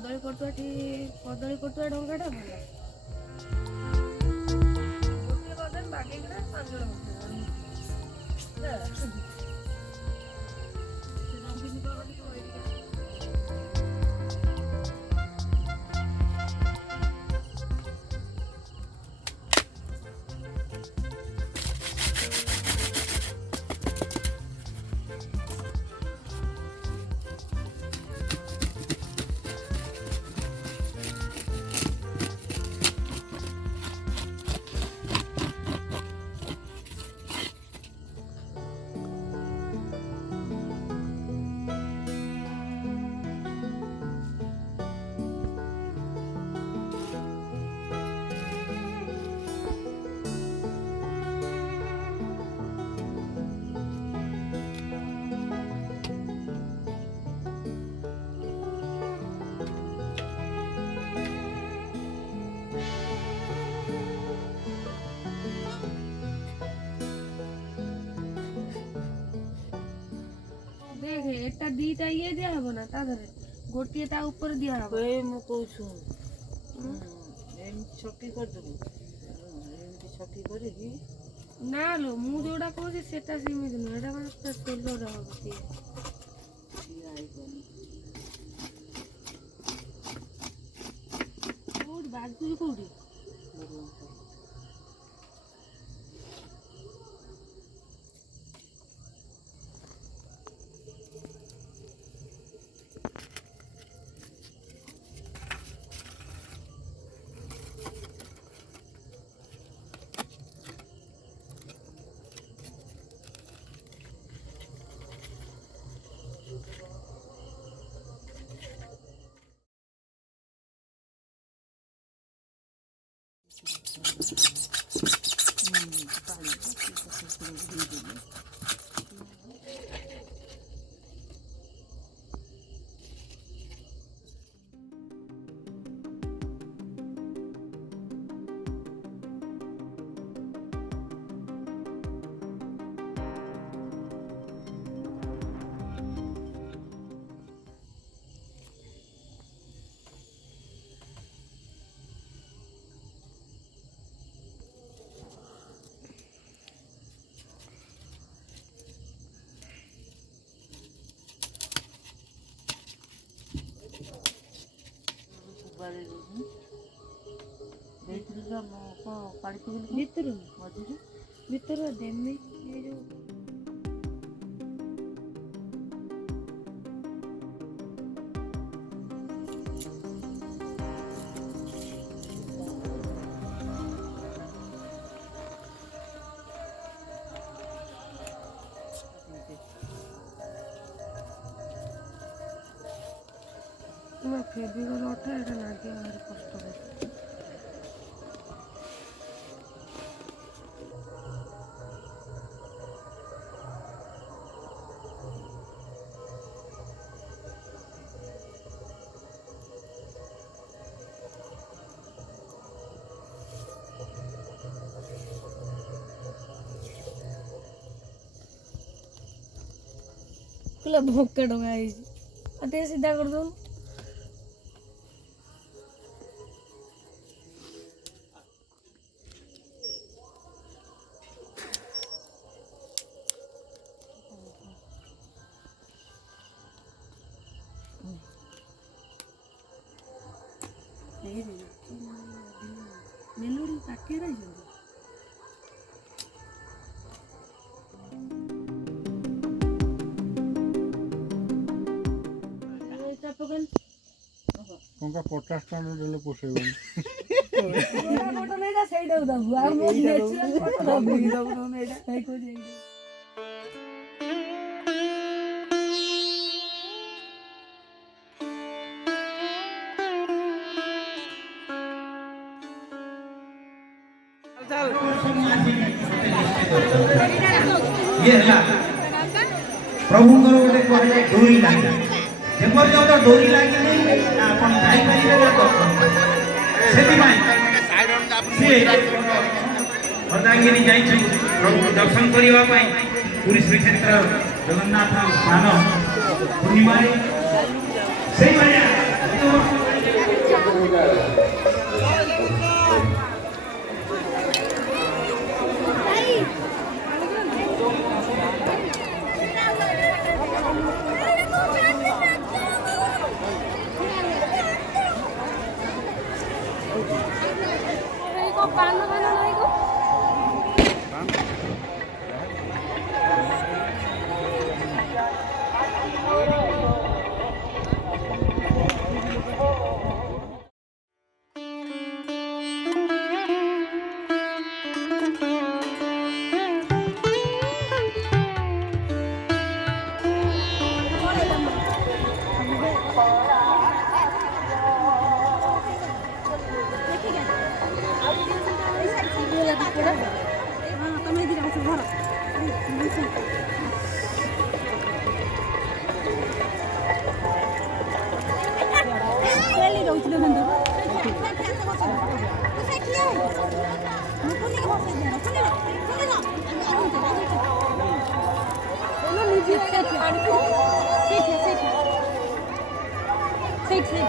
କଦଳୀ ପଟୁଆ ଡଙ୍ଗାଟା ଭଲ। ଗୋଟିଏ କଦଳୀ ବାଗେଇକିନା 5 ଜଣ देखे एटा दीटा ये दिया हबो ना ता धरे गोटिए ता ऊपर दिया हबो ए मु कहू एम छकी कर दबो एम छकी करे दी ना लो मु जोडा कहू जे सेटा सीमित न एटा माने तेलो रहबो ती आई कोनी कोड बाजू कोडी भीतर देमी ये जो मैं फिर भी लौटा है ना दिया हर कष्ट है कुला भोक्का डोगा आई अते सीधा कर दो मेलोडी काटे रही जल्दी कंका 50 टन देले पोसेबो फोटो नहीं जा सही दउ दउ आ मो नेचुरल फोटो दउ दउ नहीं जा सही को जाई ये है प्रभु को गोटे कहले डोरी लागे जेपर जो डोरी लागे नहीं अपन जाई परिबे ना तो सेति भाई से अर्धांगिनी जाई छी प्रभु दर्शन करिवा पई पूरी श्री क्षेत्र जगन्नाथ मान पूर्णिमा रे सेई भाई ତମେ ଏଇଠି ଆସ ଘର ରହୁଥିଲେ ବନ୍ଧୁ ସେଇଠି